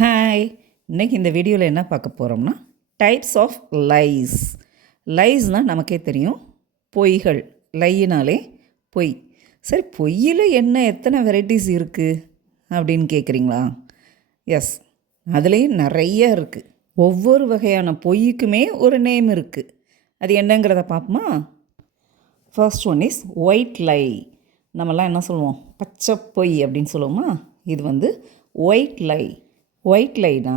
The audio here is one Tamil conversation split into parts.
ஹாய், இன்றைக்கி இந்த வீடியோவில் என்ன பார்க்க போகிறோம்னா டைப்ஸ் ஆஃப் லைஸ். லைஸ்னால் நமக்கே தெரியும், பொய்கள். லையினாலே பொய். சரி, பொய்யில் என்ன எத்தனை வெரைட்டிஸ் இருக்குது அப்படின்னு கேட்குறீங்களா? எஸ், அதுலேயும் நிறைய இருக்குது. ஒவ்வொரு வகையான பொய்க்குமே ஒரு நேம் இருக்குது. அது என்னங்கிறத பார்ப்போமா? ஃபர்ஸ்ட் ஒன் இஸ் ஒயிட் லை. நம்மலாம் என்ன சொல்லுவோம்? பச்சை பொய் அப்படின்னு சொல்லுவோமா? இது ஒயிட் லை. ஒயிட் லைனா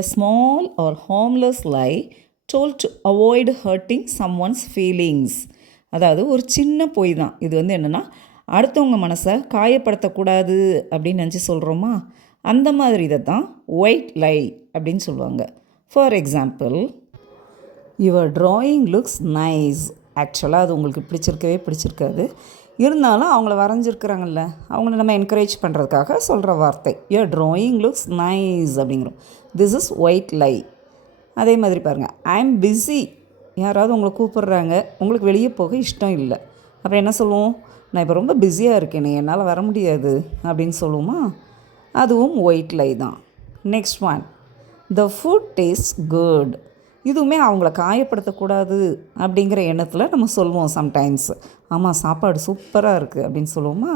a small or harmless lie told to avoid hurting someone's feelings. அதாவது ஒரு சின்ன பொய் தான். இது என்னென்னா, அடுத்தவங்க மனசை காயப்படுத்தக்கூடாது அப்படின்னு நினச்சி சொல்கிறோமா, அந்த மாதிரி இதை தான் ஒயிட் லை அப்படின்னு சொல்லுவாங்க. For example, your drawing looks nice. ஆக்சுவலாக அது உங்களுக்கு பிடிச்சிருக்காது. இருந்தாலும் அவங்கள வரைஞ்சிருக்கிறாங்கல்ல, அவங்கள நம்ம என்கரேஜ் பண்ணுறதுக்காக சொல்கிற வார்த்தை யுவர் ட்ராயிங் லுக்ஸ் நைஸ் அப்படிங்கிறோம். திஸ் இஸ் ஒயிட் லை. அதே மாதிரி பாருங்கள், ஐ எம் பிஸி. யாராவது உங்களை கூப்பிட்றாங்க, உங்களுக்கு வெளியே போக இஷ்டம் இல்லை. அப்புறம் என்ன சொல்லுவோம்? நான் இப்போ ரொம்ப பிஸியாக இருக்கேனே, என்னால் வர முடியாது அப்படின்னு சொல்லுவோமா? அதுவும் ஒயிட் லை தான். Next one, the food taste good. இதுவுமே அவங்கள காயப்படுத்தக்கூடாது அப்படிங்கிற எண்ணத்தில் நம்ம சொல்லுவோம் சம்டைம்ஸ். ஆமாம், சாப்பாடு சூப்பராக இருக்குது அப்படின்னு சொல்லுவோமா?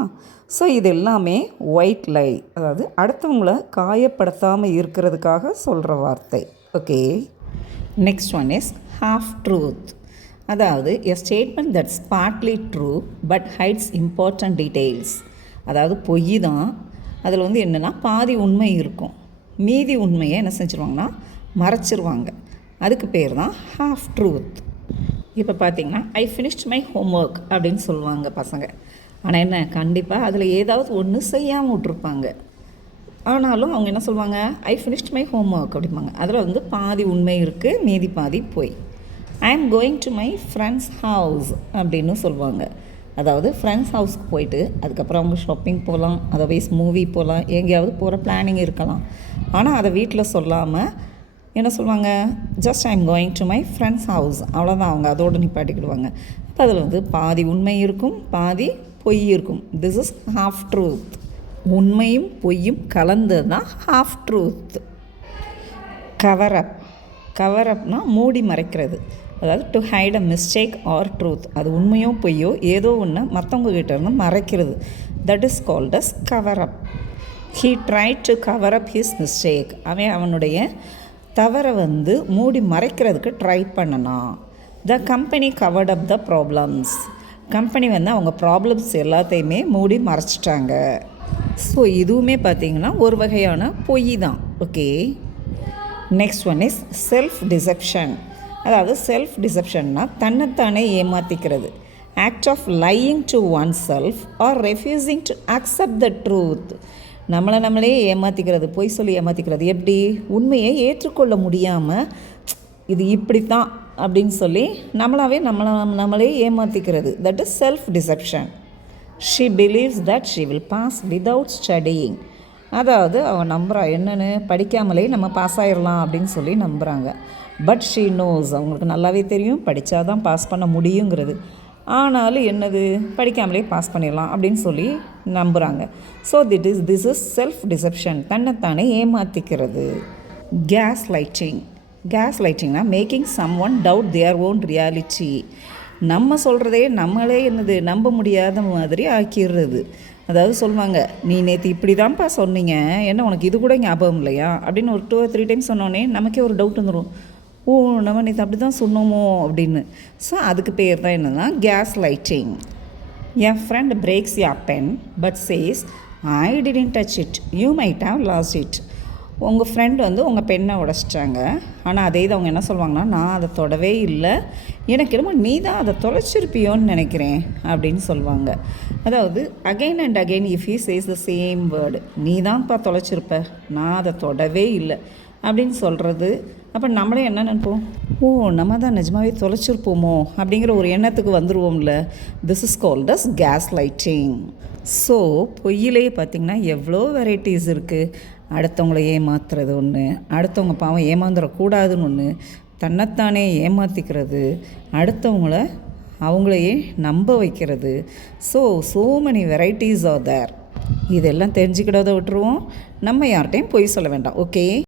ஸோ இது எல்லாமே ஒயிட் லை, அதாவது அடுத்தவங்கள காயப்படுத்தாமல் இருக்கிறதுக்காக சொல்கிற வார்த்தை. Okay, next one is half truth. அதாவது a statement that's partly true but hides important details. அதாவது பொய் தான், அதில் என்னென்னா பாதி உண்மை இருக்கும், மீதி உண்மையை என்ன செஞ்சுருவாங்கன்னா மறைச்சிருவாங்க. அதுக்கு பேர் தான் ஹாஃப் ட்ரூத். இப்போ பார்த்தீங்கன்னா, ஐ ஃபினிஷ்ட் மை ஹோம்ஒர்க் அப்படின்னு சொல்லுவாங்க பசங்க. ஆனால் என்ன, கண்டிப்பாக அதில் ஏதாவது ஒன்று செய்யாமல் விட்ருப்பாங்க. ஆனாலும் அவங்க என்ன சொல்லுவாங்க? ஐ ஃபினிஷ்ட் மை ஹோம்ஒர்க் அப்படிம்பாங்க. அதில் பாதி உண்மை இருக்குது, மீதி பாதி போய். I am going to my friends house அப்படின்னு சொல்லுவாங்க. அதாவது ஃப்ரெண்ட்ஸ் ஹவுஸ்க்கு போயிட்டு அதுக்கப்புறம் அவங்க ஷாப்பிங் போகலாம், அதர்வைஸ் மூவி போகலாம், எங்கேயாவது போகிற பிளானிங் இருக்கலாம். ஆனால் அதை வீட்டில் சொல்லாமல் என்ன சொல்லுவாங்க? Just I am going to my friends house, அவ்வளோதான். அவங்க அதோடு நிப்பாட்டிக்கிடுவாங்க. அப்போ அதில் பாதி உண்மை இருக்கும், பாதி பொய் இருக்கும். This is half truth. உண்மையும் பொய்யும் கலந்தது தான் ஹாஃப் ட்ரூத். கவரப். கவரப்னா மூடி மறைக்கிறது. அதாவது to hide a mistake or truth. அது உண்மையோ பொய்யோ ஏதோ ஒன்று மற்றவங்க கிட்ட இருந்து மறைக்கிறது. That is called as cover up. He tried to cover up his mistake. அவனுடைய தவறை மூடி மறைக்கிறதுக்கு ட்ரை பண்ணலாம். The company covered up the problems. Company அவங்க ப்ராப்ளம்ஸ் எல்லாத்தையுமே மூடி மறைச்சிட்டாங்க. ஸோ இதுவுமே பார்த்திங்கன்னா ஒரு வகையான பொய் தான். Okay, next one is self deception. அதாவது செல்ஃப் டிசெப்ஷன்னா தன்னைத்தானே ஏமாற்றிக்கிறது. Act of lying to oneself or refusing to accept the truth. நம்மளே ஏமாற்றிக்கிறது, பொய் சொல்லி ஏமாற்றிக்கிறது. எப்படி? உண்மையை ஏற்றுக்கொள்ள முடியாமல் இது இப்படி தான் அப்படின்னு சொல்லி நம்மளே ஏமாற்றிக்கிறது. That is self deception. She believes that she will pass without studying. அதாவது அவன் நம்புகிறா, என்னென்னு படிக்காமலே நம்ம பாஸ் ஆகிடலாம் அப்படின்னு சொல்லி நம்புகிறாங்க. பட் ஷீ நோஸ், அவங்களுக்கு நல்லாவே தெரியும் படித்தா தான் பாஸ் பண்ண முடியுங்கிறது. ஆனாலும் என்னது, படிக்காமலே பாஸ் பண்ணிடலாம் அப்படின்னு சொல்லி நம்புகிறாங்க. So this is self deception, தன்னைத்தானே ஏமாற்றிக்கிறது. Gas lighting. கேஸ் லைட்டிங்னா making someone doubt their own reality. நம்ம சொல்கிறதே நம்மளே நம்ப முடியாத மாதிரி ஆக்கிடுறது. அதாவது சொல்லுவாங்க, நீ நேற்று இப்படி தான்ப்பா சொன்னீங்க, என்ன உனக்கு இது கூட ஞாபகம் இல்லையா அப்படின்னு ஒரு 2 or 3 டைம்ஸ் சொன்னோன்னே நமக்கே ஒரு டவுட் வந்துடும். ஓ, நம்ம நேற்று அப்படி தான் சொன்னோமோ அப்படின்னு. ஸோ அதுக்கு பேர் தான் என்னென்னா கேஸ் லைட்டிங். என் friend breaks your pen but says I didn't touch it, you might have lost it. உங்கள் ஃப்ரெண்ட் உங்கள் பெண்ணை உடச்சிட்டாங்க, ஆனால் அதே இது அவங்க என்ன சொல்லுவாங்கன்னா, நான் அதை தொடவே இல்லை, எனக்கு என்னமோ நீ தான் அதை தொலைச்சிருப்பியோன்னு நினைக்கிறேன் அப்படின்னு சொல்லுவாங்க. அதாவது again and again if he says the same word, நீ தான்ப்பா தொலைச்சிருப்ப, நான் அதை தொடவே இல்லை அப்படின்னு சொல்கிறது. அப்போ நம்மளே என்ன நினைப்போம்? ஓ, நம்ம தான் நிஜமாவே தொலைச்சிருப்போமோ அப்படிங்கிற ஒரு எண்ணத்துக்கு வந்துடுவோம்ல. This is called as gas lighting. So பொய்யிலேயே பார்த்திங்கன்னா எவ்வளோ வெரைட்டிஸ் இருக்குது. அடுத்தவங்கள ஏமாத்துறது ஒன்று, அடுத்தவங்க பாவம் ஏமாந்துடக்கூடாதுன்னு ஒன்று, தன்னைத்தானே ஏமாற்றிக்கிறது, அவங்களையே நம்ப வைக்கிறது. So many varieties are there. இதெல்லாம் தெரிஞ்சுக்கிடாத விட்டுருவோம். நம்ம யார்கிட்டையும் பொய் சொல்ல வேண்டாம். ஓகே.